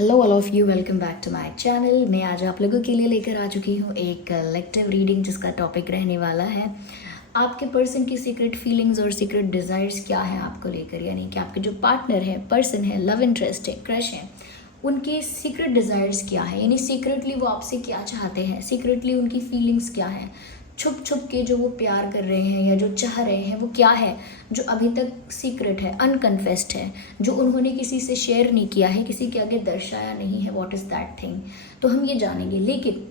Hello all of you, welcome back to my channel. मैं आज आप लोगों के लिए लेकर आ चुकी हूँ एक कलेक्टिव रीडिंग जिसका टॉपिक रहने वाला है आपके पर्सन की सीक्रेट फीलिंग्स और सीक्रेट डिज़ायर्स क्या है आपको लेकर। यानी कि आपके जो पार्टनर है, पर्सन है, लव इंटरेस्ट है, क्रश है, उनके सीक्रेट डिज़ायर्स क्या है। यानी सीक्रेटली वो आपसे क्या चाहते हैं, सीक्रेटली उनकी फीलिंग्स क्या है, छुप छुप के जो वो प्यार कर रहे हैं या जो चाह रहे हैं वो क्या है जो अभी तक सीक्रेट है, अनकन्फेस्ड है, जो उन्होंने किसी से शेयर नहीं किया है, किसी के आगे दर्शाया नहीं है। व्हाट इज़ दैट थिंग, तो हम ये जानेंगे। लेकिन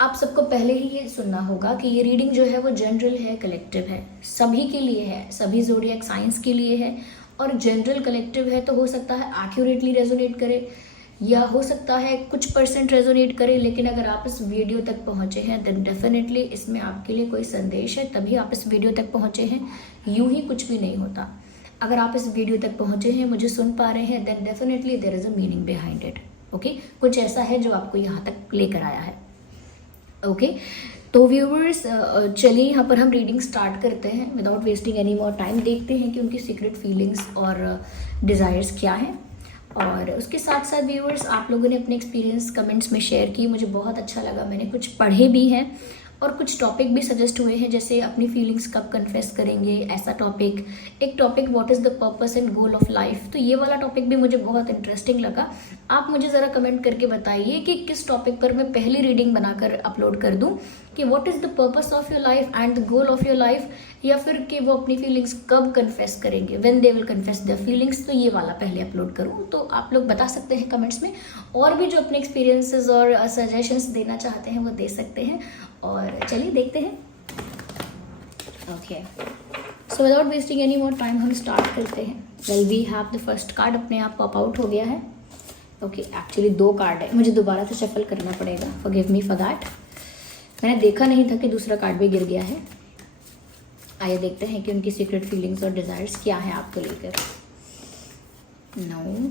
आप सबको पहले ही ये सुनना होगा कि ये रीडिंग जो है वो जनरल है, कलेक्टिव है, सभी के लिए है, सभी ज़ोडिएक साइंस के लिए है। और जनरल कलेक्टिव है तो हो सकता है एक्यूरेटली रेजोनेट करे या हो सकता है कुछ परसेंट रेजोनेट करे। लेकिन अगर आप इस वीडियो तक पहुँचे हैं देन डेफिनेटली इसमें आपके लिए कोई संदेश है, तभी आप इस वीडियो तक पहुँचे हैं। यूं ही कुछ भी नहीं होता। अगर आप इस वीडियो तक पहुँचे हैं, मुझे सुन पा रहे हैं, then definitely there is a meaning behind it. Okay, कुछ ऐसा है जो आपको यहाँ तक लेकर आया है। ओके, तो व्यूवर्स चलिए यहाँ पर हम रीडिंग स्टार्ट करते हैं without wasting any more time. देखते हैं कि उनकी सीक्रेट फीलिंग्स और डिज़ायर्स क्या हैं। और उसके साथ साथ व्यूअर्स, आप लोगों ने अपने एक्सपीरियंस कमेंट्स में शेयर किए, मुझे बहुत अच्छा लगा। मैंने कुछ पढ़े भी हैं और कुछ टॉपिक भी सजेस्ट हुए हैं, जैसे अपनी फीलिंग्स कब कन्फेस करेंगे, ऐसा टॉपिक। एक topic what is the purpose and goal of life, तो ये वाला टॉपिक भी मुझे बहुत इंटरेस्टिंग लगा। आप मुझे ज़रा कमेंट करके बताइए कि किस टॉपिक पर मैं पहली रीडिंग बनाकर अपलोड कर दूँ, कि what is the purpose of your life and the goal of your life, या फिर कि वो अपनी फीलिंग्स कब कन्फेस करेंगे, when they will confess the feelings. तो ये वाला पहले अपलोड करूँ, तो आप लोग बता सकते हैं कमेंट्स में। और भी जो अपने एक्सपीरियंसेस और सजेशंस देना चाहते हैं वो दे सकते हैं। और चलिए देखते हैं। Okay, so without wasting any more time हम स्टार्ट करते हैं। Well, we have the first card अपने आप पॉप आउट हो गया है। ओके, एक्चुअली 2 कार्ड है, मुझे दोबारा से शफल करना पड़ेगा, फॉरगिव मी फॉर दैट। मैंने देखा नहीं था कि दूसरा कार्ड भी गिर गया है। आइए देखते हैं कि उनकी सीक्रेट फीलिंग्स और डिज़ायर्स क्या है आपको लेकर। नो,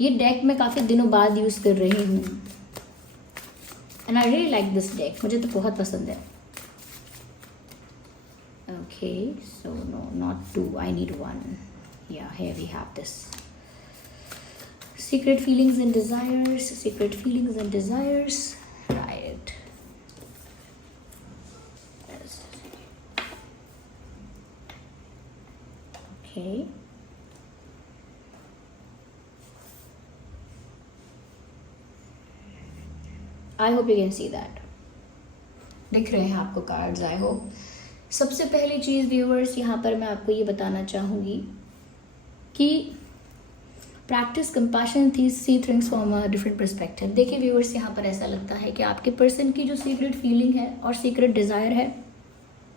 ये डेक मैं काफ़ी दिनों बाद यूज़ कर रही हूँ and I really like this deck, मुझे तो बहुत पसंद है। Okay, so no, not 2, I need 1। या here we have this secret feelings and desires, secret feelings and desires, right. Okay. I hope you can see that. दिख रहे हैं आपको कार्ड्स, आई होप। सबसे पहली चीज़ व्यूअर्स, यहाँ पर मैं आपको ये बताना चाहूँगी कि प्रैक्टिस कंपैशन थी, see things from a different perspective. देखिए व्यूअर्स, यहाँ पर ऐसा लगता है कि आपके पर्सन की जो सीक्रेट फीलिंग है और सीक्रेट डिज़ायर है,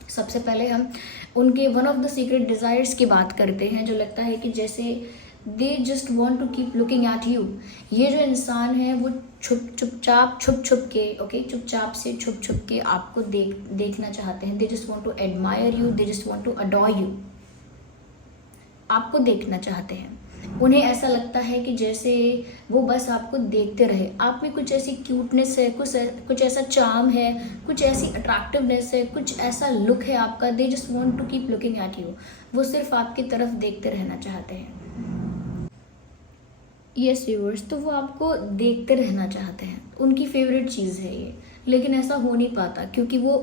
सबसे पहले हम उनके one of the secret desires की बात करते हैं, जो लगता है कि जैसे they just want to keep looking at you. ये जो इंसान है वो चुपचाप छुप के, ओके, चुपचाप से छुप के आपको देखना चाहते हैं। They just want to admire you, they just want to adore you. आपको देखना चाहते हैं। उन्हें ऐसा लगता है कि जैसे वो बस आपको देखते रहे। आप में कुछ ऐसी क्यूटनेस है, कुछ ऐसा चार्म है, कुछ ऐसी अट्रैक्टिवनेस है, कुछ ऐसा लुक है आपका। They just want to keep looking at you. वो सिर्फ आपकी तरफ देखते रहना चाहते हैं। यस व्यूअर्स, तो वो आपको देखते रहना चाहते हैं, उनकी फेवरेट चीज़ है ये। लेकिन ऐसा हो नहीं पाता क्योंकि वो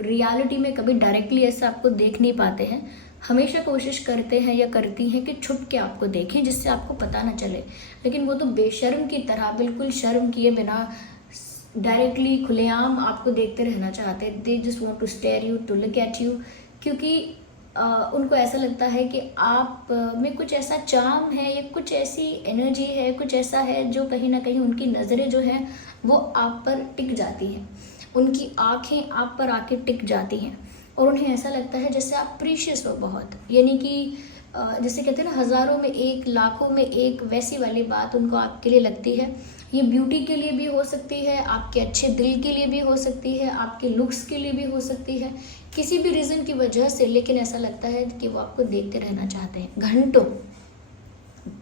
रियलिटी में कभी डायरेक्टली ऐसा आपको देख नहीं पाते हैं। हमेशा कोशिश करते हैं या करती हैं कि छुप के आपको देखें, जिससे आपको पता ना चले। लेकिन वो तो बेशर्म की तरह, बिल्कुल शर्म किए बिना, डायरेक्टली खुलेआम आपको देखते रहना चाहते हैं। They just want to stare you, to look at you, क्योंकि उनको ऐसा लगता है कि आप में कुछ ऐसा चार्म है या कुछ ऐसी एनर्जी है, कुछ ऐसा है जो कहीं ना कहीं उनकी नज़रें जो हैं वो आप पर टिक जाती हैं, उनकी आँखें आप पर आके टिक जाती हैं। और उन्हें ऐसा लगता है जैसे आप प्रीशियस हो बहुत, यानी कि जैसे कहते हैं ना, हज़ारों में एक, लाखों में एक, वैसी वाली बात उनको आपके लिए लगती है। ये ब्यूटी के लिए भी हो सकती है, आपके अच्छे दिल के लिए भी हो सकती है, आपके लुक्स के लिए भी हो सकती है, किसी भी रीज़न की वजह से। लेकिन ऐसा लगता है कि वो आपको देखते रहना चाहते हैं घंटों।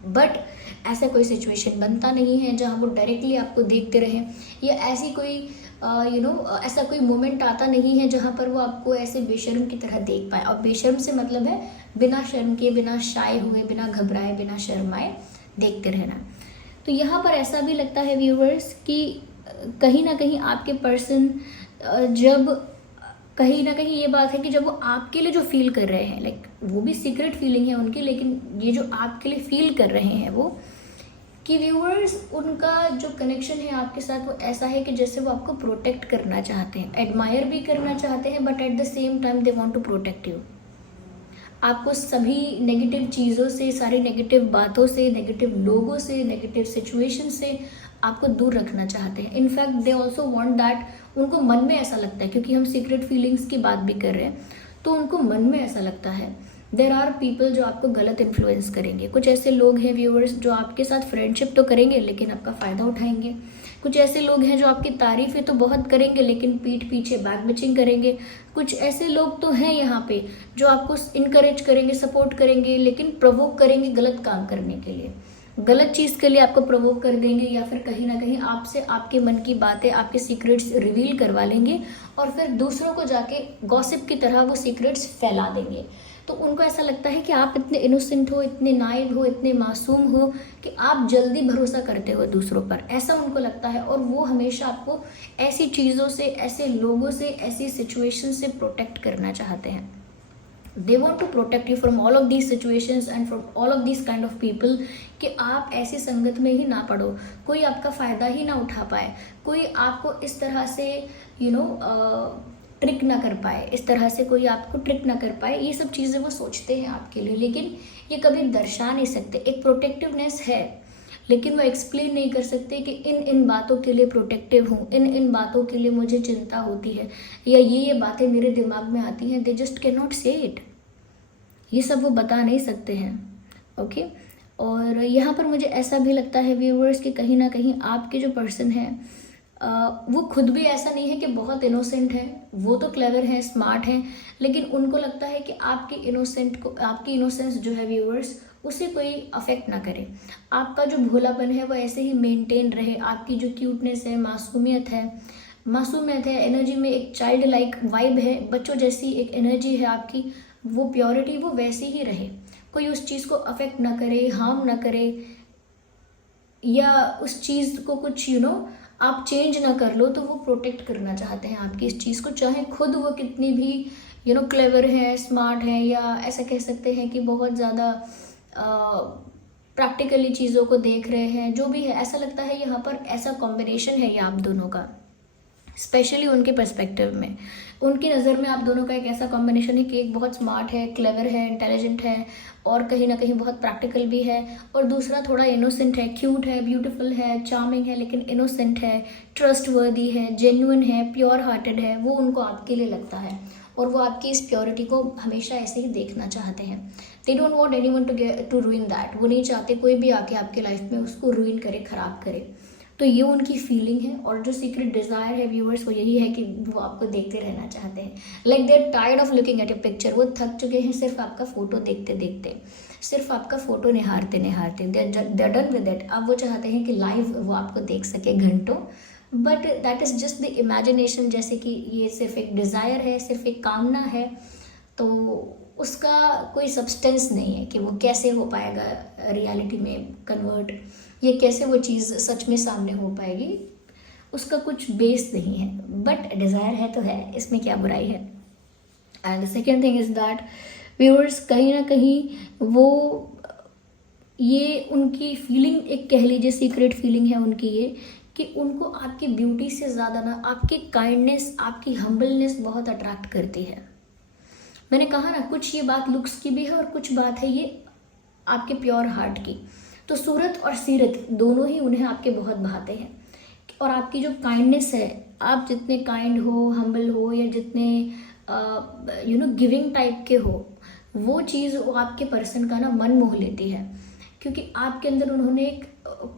बट ऐसा कोई सिचुएशन बनता नहीं है जहाँ वो डायरेक्टली आपको देखते रहें, या ऐसी कोई ऐसा कोई मोमेंट आता नहीं है जहाँ पर वो आपको ऐसे बेशर्म की तरह देख पाए। और बेशर्म से मतलब है बिना शर्म के, बिना शाय हुए, बिना घबराए, बिना शर्माए देखते रहना। तो यहाँ पर ऐसा भी लगता है व्यूअर्स कि कहीं ना कहीं आपके पर्सन जब कहीं ना कहीं ये बात है कि जब वो आपके लिए जो फील कर रहे हैं, लाइक वो भी सीक्रेट फीलिंग है उनकी, लेकिन ये जो आपके लिए फील कर रहे हैं वो, कि व्यूअर्स उनका जो कनेक्शन है आपके साथ वो ऐसा है कि जैसे वो आपको प्रोटेक्ट करना चाहते हैं, एडमायर भी करना चाहते हैं, but at the same time they want to protect you. आपको सभी नेगेटिव चीज़ों से, सारी नेगेटिव बातों से, नेगेटिव लोगों से, नेगेटिव सिचुएशन से आपको दूर रखना चाहते हैं। In fact they also want that, उनको मन में ऐसा लगता है, क्योंकि हम सीक्रेट फीलिंग्स की बात भी कर रहे हैं, तो उनको मन में ऐसा लगता है देर आर पीपल जो आपको गलत इन्फ्लुएंस करेंगे। कुछ ऐसे लोग हैं व्यूअर्स जो आपके साथ फ्रेंडशिप तो करेंगे लेकिन आपका फ़ायदा उठाएंगे। कुछ ऐसे लोग हैं जो आपकी तारीफ़ें तो बहुत करेंगे लेकिन पीठ पीछे बैक बिचिंग करेंगे। कुछ ऐसे लोग तो हैं यहाँ पे जो आपको इनकरेज करेंगे, सपोर्ट करेंगे, लेकिन प्रोवोक करेंगे गलत काम करने के लिए, गलत चीज़ के लिए आपको प्रोवोक कर देंगे, या फिर कहीं ना कहीं आपसे आपके मन की बातें, आपके सीक्रेट्स रिवील करवा लेंगे और फिर दूसरों को जाके गॉसिप की तरह वो सीक्रेट्स फैला देंगे। तो उनको ऐसा लगता है कि आप इतने इनोसेंट हो, इतने नाइव हो, इतने मासूम हो कि आप जल्दी भरोसा करते हो दूसरों पर, ऐसा उनको लगता है। और वो हमेशा आपको ऐसी चीज़ों से, ऐसे लोगों से, ऐसी सिचुएशन से प्रोटेक्ट करना चाहते हैं। They want to protect you from all of these situations and from all of these kind of people, कि आप ऐसी संगत में ही ना पड़ो, कोई आपका फ़ायदा ही ना उठा पाए, कोई आपको इस तरह से ट्रिक ना कर पाए, इस तरह से कोई आपको ट्रिक ना कर पाए। ये सब चीज़ें वो सोचते हैं आपके लिए, लेकिन ये कभी दर्शा नहीं सकते। एक प्रोटेक्टिवनेस है लेकिन वो एक्सप्लेन नहीं कर सकते कि इन इन बातों के लिए प्रोटेक्टिव हूँ, इन इन बातों के लिए मुझे चिंता होती है, या ये बातें मेरे दिमाग में आती हैं। दे जस्ट कैन नॉट से इट, ये सब वो बता नहीं सकते हैं। ओके और यहाँ पर मुझे ऐसा भी लगता है व्यूअर्स कि कहीं ना कहीं आपके जो पर्सन है वो खुद भी ऐसा नहीं है कि बहुत इनोसेंट है, वो तो क्लेवर है, स्मार्ट है, लेकिन उनको लगता है कि आपकी इनोसेंस जो है व्यूअर्स उसे कोई अफेक्ट ना करे, आपका जो भोलापन है वो ऐसे ही मेंटेन रहे, आपकी जो क्यूटनेस है, मासूमियत है, एनर्जी में एक चाइल्ड लाइक वाइब है, बच्चों जैसी एक एनर्जी है आपकी, वो प्योरिटी वो वैसी ही रहे, कोई उस चीज़ को अफेक्ट ना करे, हार्म ना करे, या उस चीज़ को कुछ आप चेंज ना कर लो। तो वो प्रोटेक्ट करना चाहते हैं आपकी इस चीज़ को, चाहे खुद वो कितनी भी क्लेवर है, स्मार्ट है, या ऐसा कह सकते हैं कि बहुत ज़्यादा प्रैक्टिकली चीज़ों को देख रहे हैं, जो भी है। ऐसा लगता है यहाँ पर ऐसा कॉम्बिनेशन है ये आप दोनों का, स्पेशली उनके पर्सपेक्टिव में, उनकी नज़र में आप दोनों का एक ऐसा कॉम्बिनेशन है कि एक बहुत स्मार्ट है, क्लेवर है, इंटेलिजेंट है, और कहीं ना कहीं बहुत प्रैक्टिकल भी है, और दूसरा थोड़ा इनोसेंट है, क्यूट है, ब्यूटीफुल है, चार्मिंग है, लेकिन इनोसेंट है, ट्रस्टवर्दी है, जेन्युइन है, प्योर हार्टेड है। वो उनको आपके लिए लगता है और वो आपकी इस प्योरिटी को हमेशा ऐसे ही देखना चाहते हैं। They don't want anyone to ruin that, वो नहीं चाहते कोई भी आके आपके लाइफ में उसको रूइन करे, ख़राब करे। तो ये उनकी फीलिंग है, और जो सीक्रेट डिज़ायर है व्यूअर्स वो यही है कि वो आपको देखते रहना चाहते हैं। Like they are tired of looking at a picture, वो थक चुके हैं सिर्फ आपका फ़ोटो देखते देखते, सिर्फ आपका फ़ोटो निहारते निहारते। They are done with it. अब वो चाहते हैं कि लाइव वो आपको देख सके घंटों, but that is just the imagination, जैसे कि ये सिर्फ एक डिज़ायर है, सिर्फ एक कामना है, तो उसका कोई सब्सटेंस नहीं है कि वो कैसे हो पाएगा रियलिटी में कन्वर्ट, ये कैसे वो चीज़ सच में सामने हो पाएगी, उसका कुछ बेस नहीं है। बट डिज़ायर है तो है, इसमें क्या बुराई है। And the second thing is that viewers, कहीं ना कहीं वो ये उनकी फीलिंग, एक कह लीजिए सीक्रेट फीलिंग है उनकी ये, कि उनको आपकी ब्यूटी से ज़्यादा ना आपकी काइंडनेस, आपकी हम्बलनेस बहुत अट्रैक्ट करती है। मैंने कहा ना, कुछ ये बात लुक्स की भी है और कुछ बात है ये आपके प्योर हार्ट की। तो सूरत और सीरत दोनों ही उन्हें आपके बहुत भाते हैं, और आपकी जो काइंडनेस है, आप जितने काइंड हो, हम्बल हो, या जितने गिविंग टाइप के हो, वो चीज़ वो आपके पर्सन का ना मन मोह लेती है, क्योंकि आपके अंदर उन्होंने एक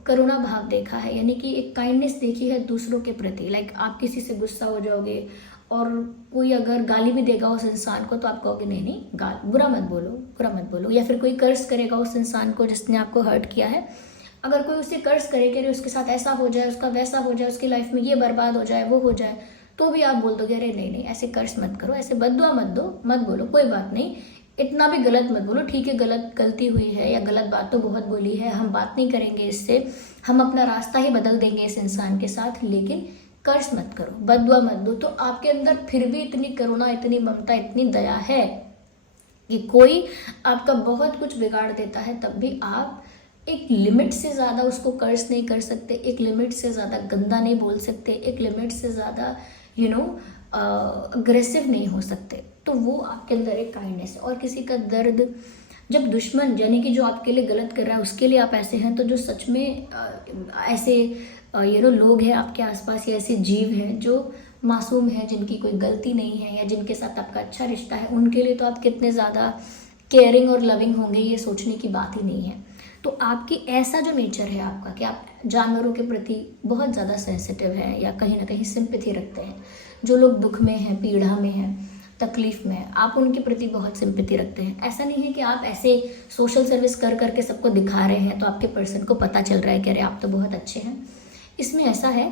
करुणा भाव देखा है, यानी कि एक काइंडनेस देखी है दूसरों के प्रति। लाइक आप किसी से गुस्सा हो जाओगे और कोई अगर गाली भी देगा उस इंसान को, तो आप कहोगे नहीं नहीं बुरा मत बोलो, या फिर कोई कर्ज करेगा उस इंसान को जिसने आपको हर्ट किया है, अगर कोई उसे कर्ज करे कि उसके साथ ऐसा हो जाए, उसका वैसा हो जाए, उसकी लाइफ में ये बर्बाद हो जाए, वो हो जाए, तो भी आप बोल दोगे अरे नहीं नहीं ऐसे कर्ज मत करो, ऐसे बद्दुआ मत बोलो, कोई बात नहीं, इतना भी गलत मत बोलो, ठीक है गलती हुई है या गलत बात तो बहुत बोली है, हम बात नहीं करेंगे इससे, हम अपना रास्ता ही बदल देंगे इस इंसान के साथ, लेकिन कर्ज मत करो, बददुआ मत दो। तो आपके अंदर फिर भी इतनी करुणा, इतनी ममता, इतनी दया है कि कोई आपका बहुत कुछ बिगाड़ देता है, तब भी आप एक लिमिट से ज़्यादा उसको कर्ज नहीं कर सकते, एक लिमिट से ज़्यादा गंदा नहीं बोल सकते, एक लिमिट से ज़्यादा अग्रेसिव नहीं हो सकते। तो वो आपके अंदर एक काइंडनेस है। और किसी का दर्द, जब दुश्मन यानी कि जो आपके लिए गलत कर रहा है उसके लिए आप ऐसे हैं, तो जो सच में ऐसे लोग हैं आपके आसपास, या ऐसे जीव हैं जो मासूम हैं, जिनकी कोई गलती नहीं है या जिनके साथ आपका अच्छा रिश्ता है, उनके लिए तो आप कितने ज़्यादा केयरिंग और लविंग होंगे, ये सोचने की बात ही नहीं है। तो आपकी ऐसा जो नेचर है आपका कि आप जानवरों के प्रति बहुत ज़्यादा सेंसिटिव हैं या कहीं ना कहीं सिंपैथी रखते हैं। जो लोग दुख में हैं, पीड़ा में हैं, तकलीफ में हैं, आप उनके प्रति बहुत सिंपैथी रखते हैं। ऐसा नहीं है कि आप ऐसे सोशल सर्विस कर करके सबको दिखा रहे हैं तो आपके पर्सन को पता चल रहा है कि अरे आप तो बहुत अच्छे हैं। इसमें ऐसा है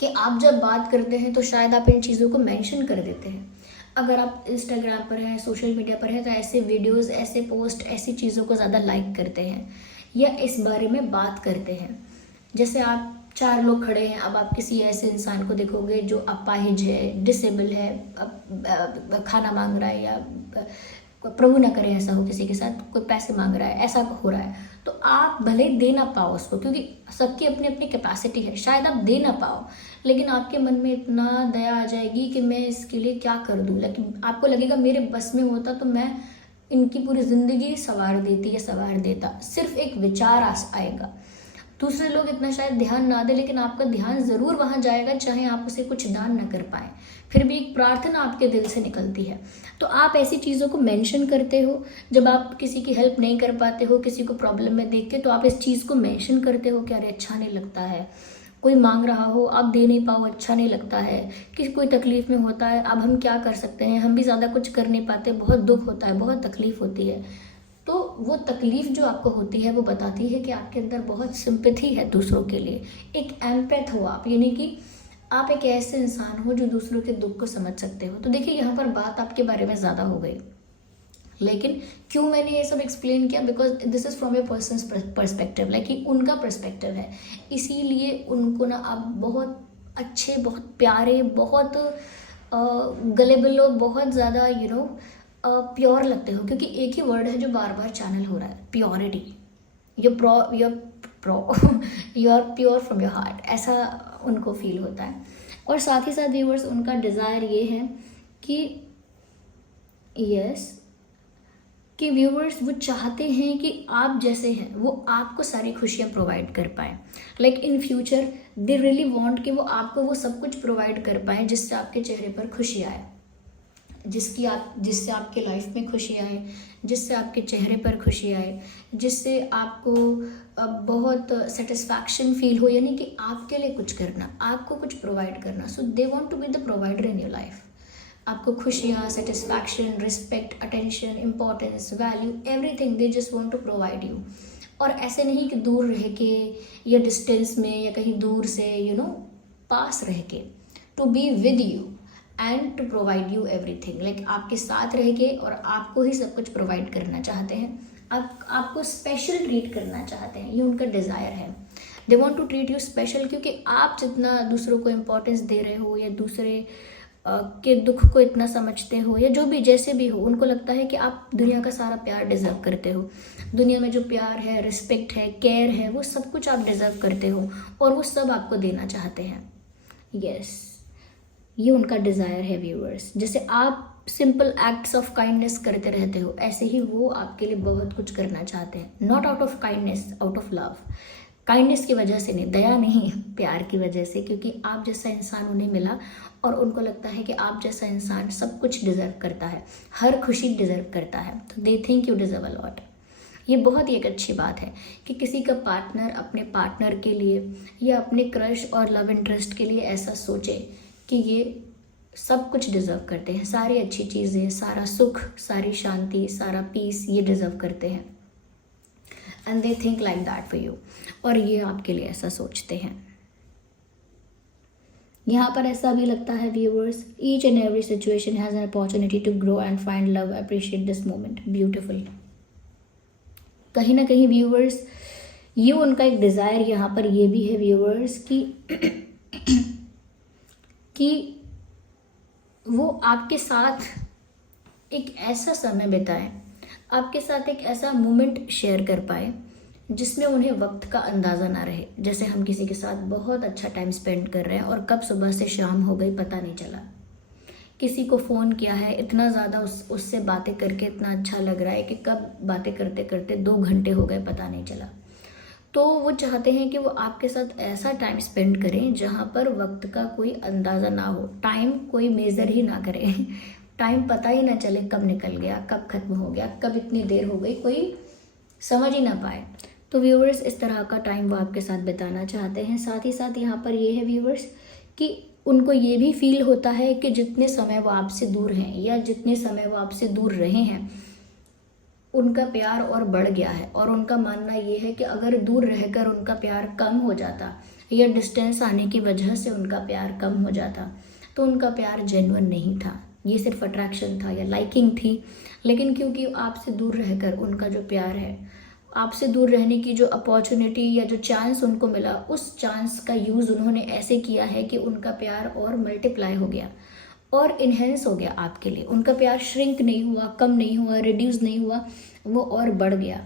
कि आप जब बात करते हैं तो शायद आप इन चीज़ों को मेंशन कर देते हैं। अगर आप इंस्टाग्राम पर हैं, सोशल मीडिया पर हैं, तो ऐसे वीडियोस, ऐसे पोस्ट, ऐसी चीज़ों को ज़्यादा लाइक करते हैं या इस बारे में बात करते हैं। जैसे आप 4 लोग खड़े हैं, अब आप किसी ऐसे इंसान को देखोगे जो अपाहिज है, डिसेबल है, खाना मांग रहा है, या प्रभु ना करे ऐसा हो किसी के साथ, कोई पैसे मांग रहा है, ऐसा हो रहा है, तो आप भले दे ना पाओ उसको, क्योंकि सबकी अपनी अपनी कैपेसिटी है, शायद आप दे ना पाओ, लेकिन आपके मन में इतना दया आ जाएगी कि मैं इसके लिए क्या कर दूँ। लेकिन आपको लगेगा मेरे बस में होता तो मैं इनकी पूरी ज़िंदगी संवार देती या संवार देता। सिर्फ एक विचार आएगा, दूसरे लोग इतना शायद ध्यान ना दे, लेकिन आपका ध्यान ज़रूर वहाँ जाएगा, चाहे आप उसे कुछ दान ना कर पाए, फिर भी एक प्रार्थना आपके दिल से निकलती है। तो आप ऐसी चीज़ों को मेंशन करते हो, जब आप किसी की हेल्प नहीं कर पाते हो, किसी को प्रॉब्लम में देख के, तो आप इस चीज़ को मेंशन करते हो कि अरे अच्छा नहीं लगता है, कोई मांग रहा हो आप दे नहीं पाओ, अच्छा नहीं लगता है, किसी कोई तकलीफ़ में होता है, अब हम क्या कर सकते हैं, हम भी ज़्यादा कुछ कर नहीं पाते, बहुत दुख होता है, बहुत तकलीफ़ होती है। तो वो तकलीफ़ जो आपको होती है वो बताती है कि आपके अंदर बहुत सिंपैथी है दूसरों के लिए। एक एम्पैथ हो आप, यानी कि आप एक ऐसे इंसान हो जो दूसरों के दुख को समझ सकते हो। तो देखिए यहाँ पर बात आपके बारे में ज़्यादा हो गई, लेकिन क्यों मैंने ये सब एक्सप्लेन किया, because this is from A persons perspective, like कि उनका पर्सपेक्टिव है, इसीलिए उनको ना आप बहुत अच्छे, बहुत प्यारे, बहुत गलेबल, बहुत ज़्यादा प्योर लगते हो, क्योंकि एक ही वर्ड है जो बार बार चैनल हो रहा है, purity. You are pure from your heart, ऐसा उनको फील होता है। और साथ ही साथ व्यूअर्स, उनका डिज़ायर ये है कि यस, कि व्यूअर्स वो चाहते हैं कि आप जैसे हैं वो आपको सारी खुशियाँ प्रोवाइड कर पाएँ। Like in future they really want कि वो आपको वो सब कुछ प्रोवाइड कर पाएँ जिससे आपके चेहरे पर खुशी आए, जिससे आपके लाइफ में खुशी आए, जिससे आपके चेहरे पर खुशी आए, जिससे आपको बहुत सेटिस्फैक्शन फील हो, यानी कि आपके लिए कुछ करना, आपको कुछ प्रोवाइड करना। So they want to be the provider in your life. आपको खुशियाँ, satisfaction, respect, attention, importance, value, everything they just want to provide you. और ऐसे नहीं कि दूर रह के या डिस्टेंस में या कहीं दूर से पास रह के, to be with you and to provide you everything, like आपके साथ रह के और आपको ही सब कुछ प्रोवाइड करना चाहते हैं, आपको स्पेशल ट्रीट करना चाहते हैं, ये उनका डिज़ायर है। They want to treat you special, क्योंकि आप जितना दूसरों को इम्पोर्टेंस दे रहे हो या दूसरे के दुख को इतना समझते हो या जो भी जैसे भी हो, उनको लगता है कि आप दुनिया का सारा प्यार डिज़र्व करते हो। दुनिया में जो प्यार है, रिस्पेक्ट है, केयर है, वो सब कुछ आप डिज़र्व करते हो और वो सब आपको देना चाहते हैं। यस, ये उनका डिज़ायर है व्यूअर्स। जैसे आप सिंपल एक्ट्स ऑफ काइंडनेस करते रहते हो, ऐसे ही वो आपके लिए बहुत कुछ करना चाहते हैं। Not out of kindness, out of love. Kindness की वजह से नहीं, दया नहीं, प्यार की वजह से, क्योंकि आप जैसा इंसान उन्हें मिला और उनको लगता है कि आप जैसा इंसान सब कुछ डिज़र्व करता है, हर खुशी डिज़र्व करता है, तो they think you deserve a lot. ये बहुत ही एक अच्छी बात है कि किसी का पार्टनर अपने पार्टनर के लिए या अपने क्रश और लव इंटरेस्ट के लिए ऐसा सोचे कि ये सब कुछ डिज़र्व करते हैं, सारी अच्छी चीज़ें, सारा सुख, सारी शांति, सारा पीस ये डिज़र्व करते हैं। And they think like that for you, और ये आपके लिए ऐसा सोचते हैं। यहाँ पर ऐसा भी लगता है viewers, each and every situation has an opportunity to grow and find love, appreciate this moment, beautiful. कहीं ना कहीं व्यूअर्स ये उनका एक डिज़ायर यहाँ पर ये भी है व्यूअर्स कि वो आपके साथ एक ऐसा समय बिताए, आपके साथ एक ऐसा मोमेंट शेयर कर पाए जिसमें उन्हें वक्त का अंदाज़ा ना रहे। जैसे हम किसी के साथ बहुत अच्छा टाइम स्पेंड कर रहे हैं और कब सुबह से शाम हो गई पता नहीं चला। किसी को फ़ोन किया है, इतना ज़्यादा उससे बातें करके इतना अच्छा लग रहा है कि कब बातें करते करते 2 घंटे हो गए पता नहीं चला। तो वो चाहते हैं कि वो आपके साथ ऐसा टाइम स्पेंड करें जहाँ पर वक्त का कोई अंदाज़ा ना हो, टाइम कोई मेज़र ही ना करें, टाइम पता ही ना चले कब निकल गया, कब ख़त्म हो गया, कब इतनी देर हो गई, कोई समझ ही ना पाए। तो व्यूअर्स इस तरह का टाइम वो आपके साथ बिताना चाहते हैं। साथ ही साथ यहाँ पर ये है व्यूअर्स कि उनको ये भी फील होता है कि जितने समय वो आपसे दूर हैं या जितने समय वो आपसे दूर रहे हैं उनका प्यार और बढ़ गया है। और उनका मानना ये है कि अगर दूर रहकर उनका प्यार कम हो जाता या डिस्टेंस आने की वजह से उनका प्यार कम हो जाता तो उनका प्यार जेन्युइन नहीं था, ये सिर्फ अट्रैक्शन था या लाइकिंग थी। लेकिन क्योंकि आपसे दूर रहकर उनका जो प्यार है, आपसे दूर रहने की जो अपॉर्चुनिटी या जो चांस उनको मिला, उस चांस का यूज़ उन्होंने ऐसे किया है कि उनका प्यार और मल्टीप्लाई हो गया और इन्हेंस हो गया आपके लिए। उनका प्यार श्रिंक नहीं हुआ, कम नहीं हुआ, रिड्यूस नहीं हुआ, वो और बढ़ गया।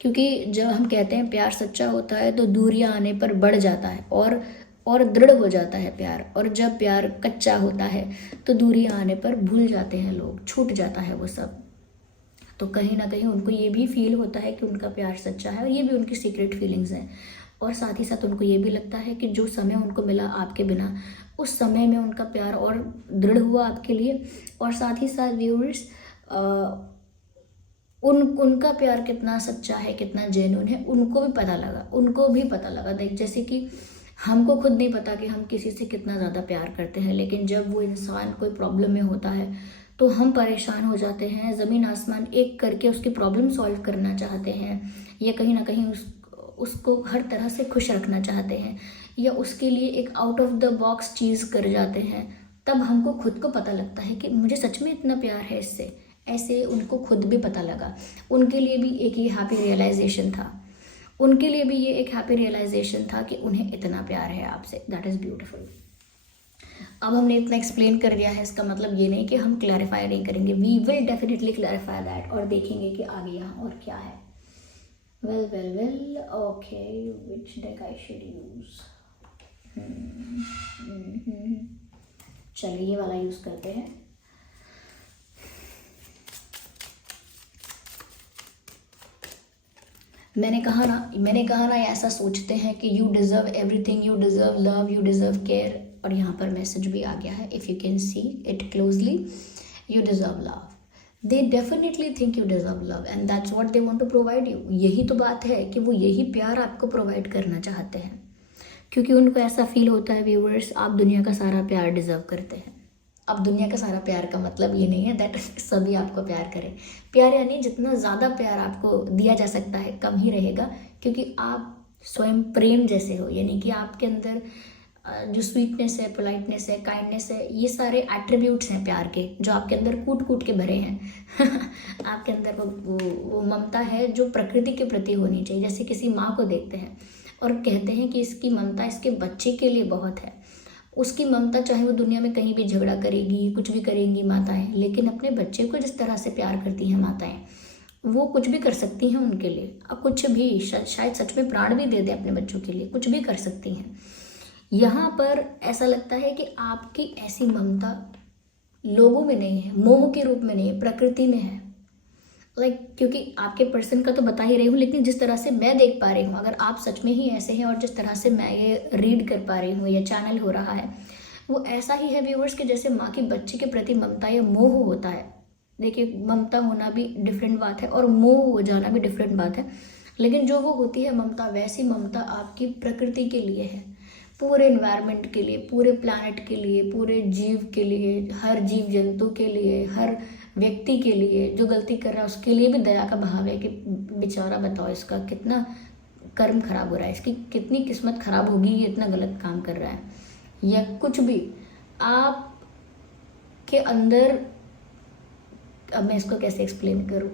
क्योंकि जब हम कहते हैं प्यार सच्चा होता है तो दूरियां आने पर बढ़ जाता है और दृढ़ हो जाता है प्यार। और जब प्यार कच्चा होता है तो दूरियां आने पर भूल जाते हैं लोग, छूट जाता है वो सब। तो कहीं ना कहीं उनको ये भी फील होता है कि उनका प्यार सच्चा है और ये भी उनकी सीक्रेट फीलिंग्स हैं। और साथ ही साथ उनको ये भी लगता है कि जो समय उनको मिला आपके बिना, उस समय में उनका प्यार और दृढ़ हुआ आपके लिए। और साथ ही साथ व्यूअर्स उनका प्यार कितना सच्चा है, कितना जेन्युइन है, उनको भी पता लगा। देख, जैसे कि हमको खुद नहीं पता कि हम किसी से कितना ज़्यादा प्यार करते हैं, लेकिन जब वो इंसान कोई प्रॉब्लम में होता है तो हम परेशान हो जाते हैं, ज़मीन आसमान एक करके उसकी प्रॉब्लम सॉल्व करना चाहते हैं या कहीं ना कहीं उसको हर तरह से खुश रखना चाहते हैं या उसके लिए एक आउट ऑफ द बॉक्स चीज़ कर जाते हैं। तब हमको खुद को पता लगता है कि मुझे सच में इतना प्यार है इससे। ऐसे उनको खुद भी पता लगा। उनके लिए भी एक ये हैप्पी रियलाइजेशन था, उनके लिए भी ये एक हैप्पी रियलाइजेशन था कि उन्हें इतना प्यार है आपसे। That is beautiful. अब हमने इतना एक्सप्लेन कर दिया है, इसका मतलब ये नहीं कि हम क्लैरिफाई नहीं करेंगे। We will definitely clarify that और देखेंगे कि आगे यहाँ और क्या है। Well okay, which deck I should use? चलिए ये वाला यूज़ करते हैं। मैंने कहा ना ऐसा सोचते हैं कि you deserve everything, you deserve love, you deserve care. और यहाँ पर मैसेज भी आ गया है, if you can see it closely, you deserve love. They definitely think you deserve love and that's what they want to provide you. यही तो बात है कि वो यही प्यार आपको प्रोवाइड करना चाहते हैं, क्योंकि उनको ऐसा फील होता है व्यूअर्स, आप दुनिया का सारा प्यार डिज़र्व करते हैं। अब दुनिया का सारा प्यार का मतलब ये नहीं है दैट सभी आपको प्यार करें। प्यार यानी जितना ज़्यादा प्यार आपको दिया जा सकता है कम ही रहेगा, क्योंकि आप स्वयं प्रेम जैसे हो। यानी कि आपके अंदर जो स्वीटनेस है, पोलाइटनेस है, काइंडनेस है, ये सारे एट्रीब्यूट्स हैं प्यार के, जो आपके अंदर कूट कूट के भरे हैं। आपके अंदर वो ममता है जो प्रकृति के प्रति होनी चाहिए। जैसे किसी माँ को देखते हैं और कहते हैं कि इसकी ममता इसके बच्चे के लिए बहुत है। उसकी ममता, चाहे वो दुनिया में कहीं भी झगड़ा करेगी, कुछ भी करेंगी माताएं, लेकिन अपने बच्चे को जिस तरह से प्यार करती हैं माताएं, वो कुछ भी कर सकती हैं उनके लिए। अब कुछ भी, शायद सच में प्राण भी दे दें अपने बच्चों के लिए, कुछ भी कर सकती हैं। यहाँ पर ऐसा लगता है कि आपकी ऐसी ममता लोगों में नहीं है, मोह के रूप में नहीं है, प्रकृति में है। क्योंकि आपके पर्सन का तो बता ही रही हूँ, लेकिन जिस तरह से मैं देख पा रही हूँ, अगर आप सच में ही ऐसे हैं और जिस तरह से मैं ये रीड कर पा रही हूँ, ये चैनल हो रहा है, वो ऐसा ही है व्यूअर्स कि जैसे माँ की बच्चे के प्रति ममता या मोह होता है। देखिए, ममता होना भी डिफरेंट बात है और मोह हो जाना भी डिफरेंट बात है, लेकिन जो वो होती है ममता, वैसी ममता आपकी प्रकृति के लिए है, पूरे इन्वायरमेंट के लिए, पूरे प्लैनेट के लिए, पूरे जीव के लिए, हर जीव जंतु के लिए, हर व्यक्ति के लिए। जो गलती कर रहा है उसके लिए भी दया का भाव है कि बेचारा, बताओ इसका कितना कर्म खराब हो रहा है, इसकी कितनी किस्मत खराब होगी, ये इतना गलत काम कर रहा है। या कुछ भी आपके अंदर, अब मैं इसको कैसे एक्सप्लेन करूँ,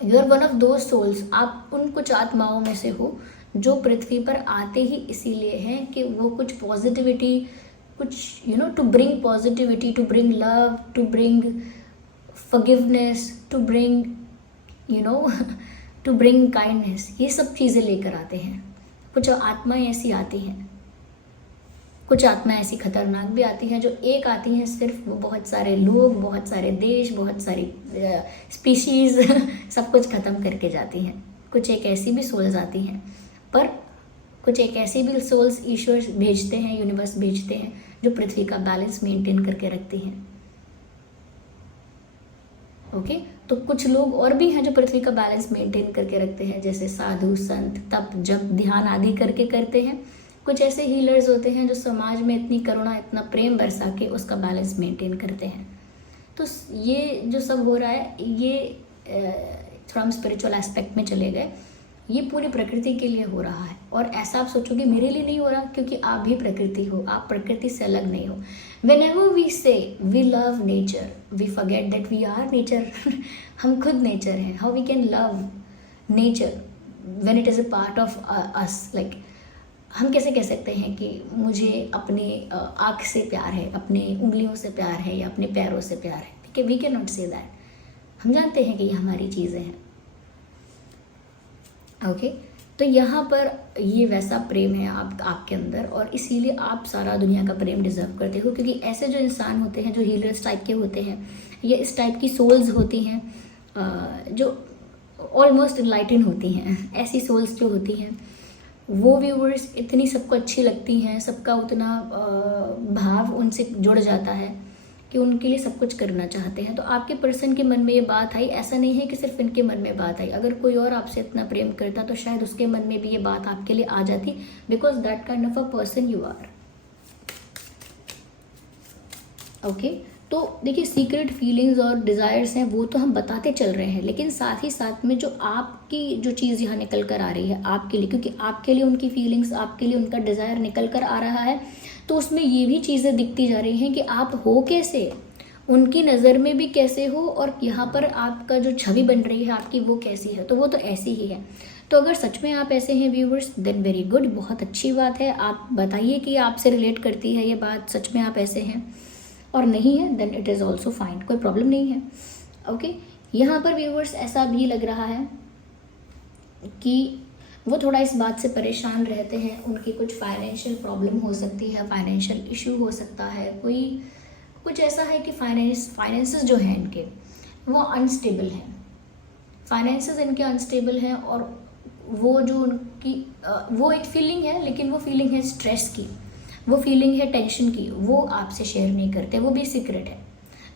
यू आर वन ऑफ दो सोल्स, आप उन कुछ आत्माओं में से हो जो पृथ्वी पर आते ही इसीलिए हैं कि वो कुछ पॉजिटिविटी, कुछ to bring positivity, to bring love, to bring forgiveness, to bring to bring kindness, ये सब चीज़ें लेकर आते हैं। कुछ आत्माएं ऐसी आती हैं, कुछ आत्माएं ऐसी खतरनाक भी आती हैं जो एक आती हैं सिर्फ, वो बहुत सारे लोग, बहुत सारे देश, बहुत सारी स्पीशीज़ सब कुछ ख़त्म करके जाती हैं। कुछ एक ऐसी भी सोल्स आती हैं, पर कुछ एक ऐसी भी सोल्स ईश्वर भेजते हैं, यूनिवर्स भेजते हैं, जो पृथ्वी का बैलेंस मेंटेन करके रखती हैं। ओके, तो कुछ लोग और भी हैं जो पृथ्वी का बैलेंस मेंटेन करके रखते हैं, जैसे साधु, संत, तप, जप, ध्यान आदि करके करते हैं। कुछ ऐसे हीलर्स होते हैं जो समाज में इतनी करुणा, इतना प्रेम बरसा के उसका बैलेंस मेंटेन करते हैं। तो ये जो सब हो रहा है, ये थोड़ा हम स्पिरिचुअल एस्पेक्ट में चले गए, ये पूरी प्रकृति के लिए हो रहा है। और ऐसा आप सोचोगे मेरे लिए नहीं हो रहा, क्योंकि आप भी प्रकृति हो, आप प्रकृति से अलग नहीं हो। Whenever we say we love nature, we forget that we are nature. हम खुद नेचर हैं। How we can love nature when it is a part of us? Like हम कैसे कह सकते हैं कि मुझे अपनी आँख से प्यार है, अपने उंगलियों से प्यार है, या अपने पैरों से प्यार है? ठीक है, we can not say that. हम जानते हैं कि ये हमारी चीज़ें हैं। ओके, तो यहाँ पर ये वैसा प्रेम है आपके अंदर, और इसीलिए आप सारा दुनिया का प्रेम डिजर्व करते हो। क्योंकि ऐसे जो इंसान होते हैं, जो हीलर्स टाइप के होते हैं, या इस टाइप की सोल्स होती हैं जो ऑलमोस्ट इनलाइटन होती हैं, ऐसी सोल्स जो होती हैं, वो व्यूवर्स इतनी सबको अच्छी लगती हैं, सबका उतना भाव उनसे जुड़ जाता है कि उनके लिए सब कुछ करना चाहते हैं। तो आपके पर्सन के मन में ये बात आई, ऐसा नहीं है कि सिर्फ इनके मन में बात आई। अगर कोई और आपसे इतना प्रेम करता तो शायद उसके मन में भी ये बात आपके लिए आ जाती, because that kind of a person you are. Okay, तो देखिए, सीक्रेट फीलिंग्स और डिज़ायर्स हैं वो तो हम बताते चल रहे हैं, लेकिन साथ ही साथ में जो आपकी जो चीज़ यहाँ निकल कर आ रही है आपके लिए, क्योंकि आपके लिए उनकी फीलिंग्स, आपके लिए उनका डिज़ायर निकल कर आ रहा है, तो उसमें ये भी चीज़ें दिखती जा रही हैं कि आप हो कैसे, उनकी नज़र में भी कैसे हो, और यहाँ पर आपका जो छवि बन रही है आपकी वो कैसी है, तो वो तो ऐसी ही है। तो अगर सच में आप ऐसे हैं व्यूवर्स, देन वेरी गुड, बहुत अच्छी बात है। आप बताइए कि आपसे रिलेट करती है ये बात, सच में आप ऐसे हैं, और नहीं है then it is also fine, कोई प्रॉब्लम नहीं है। ओके, यहाँ पर व्यूवर्स ऐसा भी लग रहा है कि वो थोड़ा इस बात से परेशान रहते हैं, उनकी कुछ फाइनेंशियल प्रॉब्लम हो सकती है, फाइनेंशियल इशू हो सकता है, कोई कुछ ऐसा है कि फाइनेंसेस जो हैं इनके वो अनस्टेबल हैं, फाइनेंसेस इनके अनस्टेबल हैं, और वो जो उनकी वो एक फीलिंग है, लेकिन वो फीलिंग है स्ट्रेस की, वो फीलिंग है टेंशन की, वो आपसे शेयर नहीं करते, वो भी सीक्रेट है,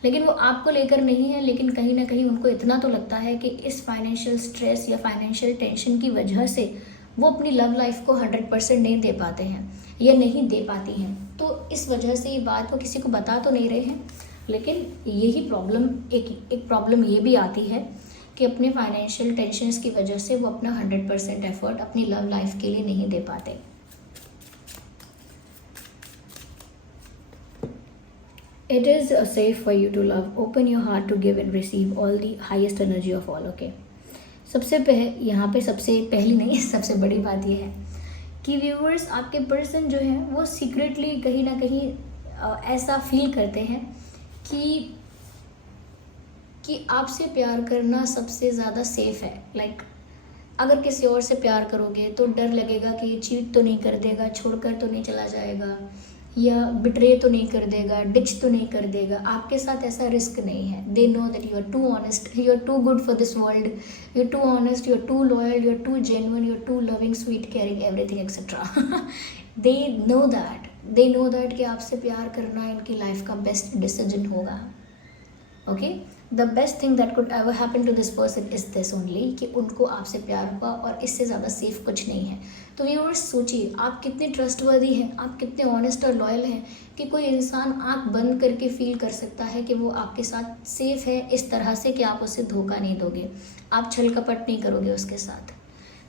लेकिन वो आपको लेकर नहीं है। लेकिन कहीं ना कहीं उनको इतना तो लगता है कि इस फाइनेंशियल स्ट्रेस या फाइनेंशियल टेंशन की वजह से वो अपनी लव लाइफ को 100% नहीं दे पाते हैं या नहीं दे पाती हैं। तो इस वजह से ये बात वो किसी को बता तो नहीं रहे हैं, लेकिन यही प्रॉब्लम एक प्रॉब्लम ये भी आती है कि अपने फाइनेंशियल टेंशन्स की वजह से वो अपना 100% एफर्ट अपनी लव लाइफ के लिए नहीं दे पाते। It is safe for you to love. Open your heart to give and receive all the highest energy of all. Okay. यहाँ पे सबसे पहली नहीं, सबसे बड़ी बात यह है कि व्यूअर्स, आपके पर्सन जो है वो सीक्रेटली कहीं ना कहीं ऐसा फील करते हैं कि आपसे प्यार करना सबसे ज़्यादा सेफ है। लाइक अगर किसी और से प्यार करोगे तो डर लगेगा कि ये चीट तो नहीं कर देगा, छोड़कर तो नहीं चला जाएगा, या बिट्रे तो नहीं कर देगा, डिच तो नहीं कर देगा। आपके साथ ऐसा रिस्क नहीं है। They know that you are too honest, you are too good for this world, you are too honest, you are too loyal, you are too genuine, you are too loving, sweet, caring, everything etcetera. They know that कि आपसे प्यार करना इनकी life का best decision होगा। Okay, the best thing that could ever happen to this person is this only, कि उनको आपसे प्यार हुआ, और इससे ज़्यादा सेफ कुछ नहीं है। तो व्यूअर्स, सोचिए आप कितने ट्रस्टवर्दी हैं, आप कितने ऑनेस्ट और लॉयल हैं कि कोई इंसान आंख बंद करके फील कर सकता है कि वो आपके साथ सेफ है इस तरह से कि आप उसे धोखा नहीं दोगे, आप छल कपट नहीं करोगे उसके साथ।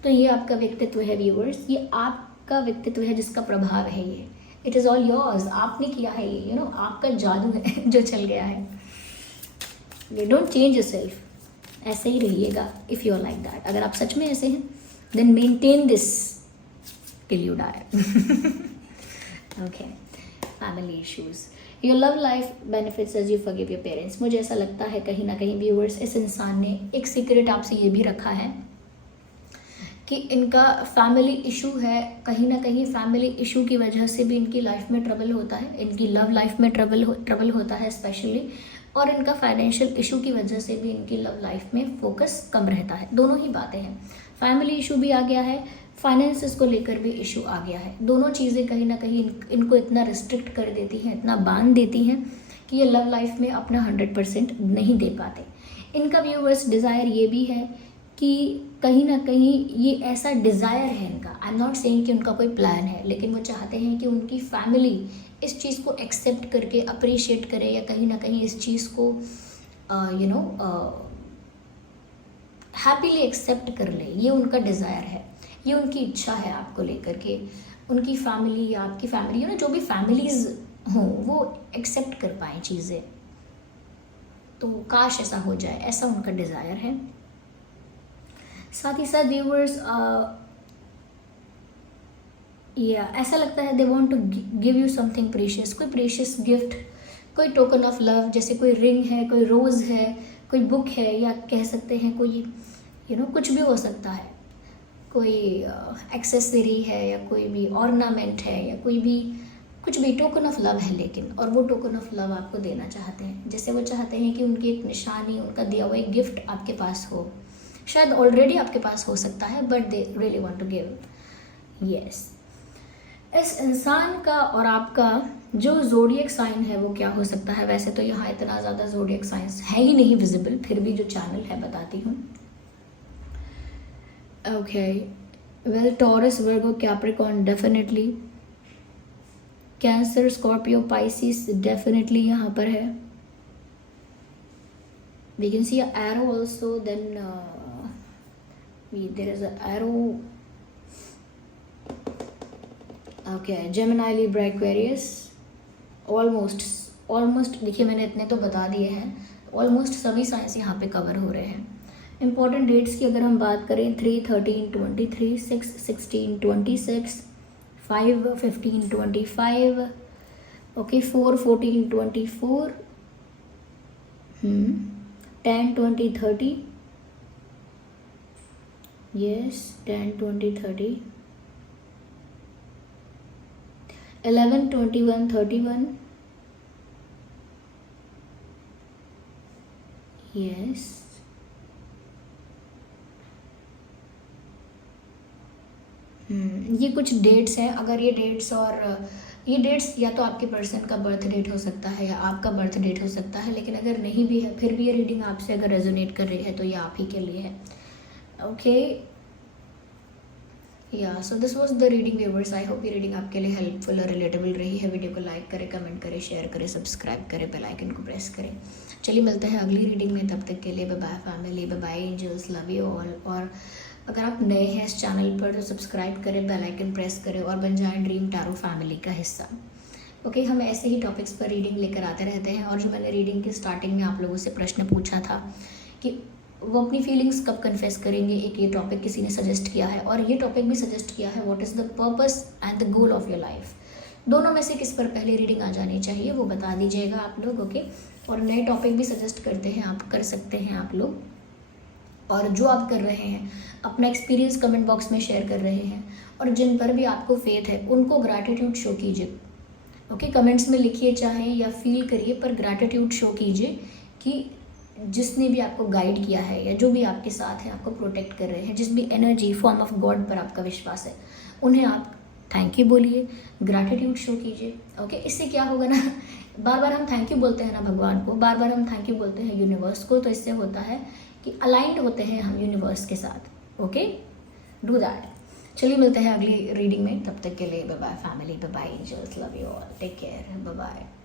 तो ये आपका व्यक्तित्व है व्यूअर्स, ये आपका व्यक्तित्व है जिसका प्रभाव है ये। इट इज़ ऑल योर्स, आपने किया है ये, आपका जादू है जो चल गया है। यू डोंट चेंज योरसेल्फ, ऐसे ही रहिएगा if you are like that. अगर आप सच में ऐसे हैं then maintain this till you die. Okay, family issues, your love life benefits as you forgive your parents. मुझे ऐसा लगता है कहीं ना कहीं व्यूअर्स, इस इंसान ने एक सीक्रेट आपसे ये भी रखा है कि इनका फैमिली इशू है। कहीं ना कहीं फैमिली इशू की वजह से भी इनकी लाइफ में ट्रबल होता है, इनकी लव लाइफ में ट्रबल होता है स्पेशली, और इनका फाइनेंशियल इशू की वजह से भी इनकी लव लाइफ में फोकस कम रहता है। दोनों ही बातें हैं, फैमिली इशू भी आ गया है, फाइनेंसेस को लेकर भी इशू आ गया है। दोनों चीज़ें कहीं ना कहीं इनको इतना रिस्ट्रिक्ट कर देती हैं, इतना बांध देती हैं कि ये लव लाइफ में अपना 100% नहीं दे पाते। इनका व्यूअर्स डिज़ायर ये भी है कि कहीं ना कहीं ये ऐसा डिज़ायर है इनका, आई एम नॉट सेइंग कि उनका कोई प्लान है, लेकिन वो चाहते हैं कि उनकी फैमिली इस चीज़ को एक्सेप्ट करके अप्रिशिएट करे, या कहीं ना कहीं इस चीज़ को हैप्पीली एक्सेप्ट कर ले। ये उनका डिज़ायर है, ये उनकी इच्छा है आपको लेकर के। उनकी फैमिली या आपकी फैमिली, जो भी फैमिलीज़ हों वो एक्सेप्ट कर पाएँ चीज़ें, तो काश ऐसा हो जाए, ऐसा उनका डिज़ायर है। साथ ही साथ व्यूअर्स ऐसा लगता है they want to give you something precious, कोई प्रीशियस गिफ्ट, कोई टोकन ऑफ लव, जैसे कोई रिंग है, कोई रोज़ है, कोई बुक है, या कह सकते हैं कोई कुछ भी हो सकता है, कोई एक्सेसरी है, या कोई भी ऑर्नामेंट है, या कोई भी कुछ भी टोकन ऑफ लव है। लेकिन और वो टोकन ऑफ लव आपको देना चाहते हैं, जैसे वो चाहते हैं कि उनकी एक निशानी, उनका दिया हुआ एक गिफ्ट आपके पास हो। शायद ऑलरेडी आपके पास हो सकता है, but they really want to give. Yes, इस इंसान का और आपका जो ज़ोडिएक साइन है वो क्या हो सकता है? वैसे तो यहाँ इतना ज़्यादा ज़ोडिएक साइंस है ही नहीं विजिबल, फिर भी जो चैनल है बताती हूँ। Okay, well, Taurus, Virgo, Capricorn definitely, Cancer, Scorpio, Pisces definitely यहाँ पर है। We can see a arrow also, then there is an arrow. Okay, Gemini, Libra, Aquarius, almost देखिए मैंने इतने तो बता दिए हैं, ऑलमोस्ट सभी साइंस यहाँ पे कवर हो रहे हैं। इंपॉर्टेंट डेट्स की अगर हम बात करें, 3/13/23, 6/16/26, 5/15/25, ओके, 4/14/24, 10/20/30, yes, 10/20/30, 11/21/31, yes, ये कुछ डेट्स हैं। अगर ये डेट्स या तो आपके पर्सन का बर्थ डेट हो सकता है या आपका बर्थ डेट हो सकता है, लेकिन अगर नहीं भी है फिर भी ये रीडिंग आपसे अगर रेजोनेट कर रही है तो ये आप ही के लिए है। ओके, या so this was the reading viewers. I hope ये रीडिंग आपके लिए हेल्पफुल और रिलेटेबल रही है। वीडियो को लाइक करें, कमेंट करें, शेयर करें, सब्सक्राइब करें, बेल आइकन को प्रेस करें। चलिए मिलते हैं अगली रीडिंग में, तब तक के लिए bye bye family, bye bye angels, love you all. और अगर आप नए हैं इस चैनल पर तो सब्सक्राइब करें, बेल आइकन प्रेस करें और बन जाएं ड्रीम टैरो फैमिली का हिस्सा। ओके, हम ऐसे ही टॉपिक्स पर रीडिंग लेकर आते रहते हैं। और जो मैंने रीडिंग की स्टार्टिंग में आप लोगों से प्रश्न पूछा था कि वो अपनी फीलिंग्स कब कन्फेस करेंगे, एक ये टॉपिक किसी ने सजेस्ट किया है, और ये टॉपिक भी सजेस्ट किया है what is the purpose and the goal of your life. दोनों में से किस पर पहले रीडिंग आ जानी चाहिए वो बता दीजिएगा आप लोग। ओके, और नए टॉपिक भी सजेस्ट करते हैं, आप कर सकते हैं आप लोग। और जो आप कर रहे हैं अपना एक्सपीरियंस कमेंट बॉक्स में शेयर कर रहे हैं, और जिन पर भी आपको फेथ है उनको ग्रैटिट्यूड शो कीजिए। ओके, कमेंट्स में लिखिए चाहे या फील करिए, पर ग्रैटिट्यूड शो कीजिए कि जिसने भी आपको गाइड किया है या जो भी आपके साथ है, आपको प्रोटेक्ट कर रहे हैं, जिस भी एनर्जी फॉर्म ऑफ गॉड पर आपका विश्वास है, उन्हें आप थैंक यू बोलिए, ग्रैटिट्यूड शो कीजिए। ओके, इससे क्या होगा ना, बार बार हम थैंक यू बोलते हैं ना भगवान को, बार बार हम थैंक यू बोलते हैं यूनिवर्स को, तो इससे होता है कि अलाइंड होते हैं हम यूनिवर्स के साथ। Okay, do that. चलिए मिलते हैं अगली रीडिंग में, तब तक के लिए bye bye family, bye bye angels, love you all, take care, bye bye.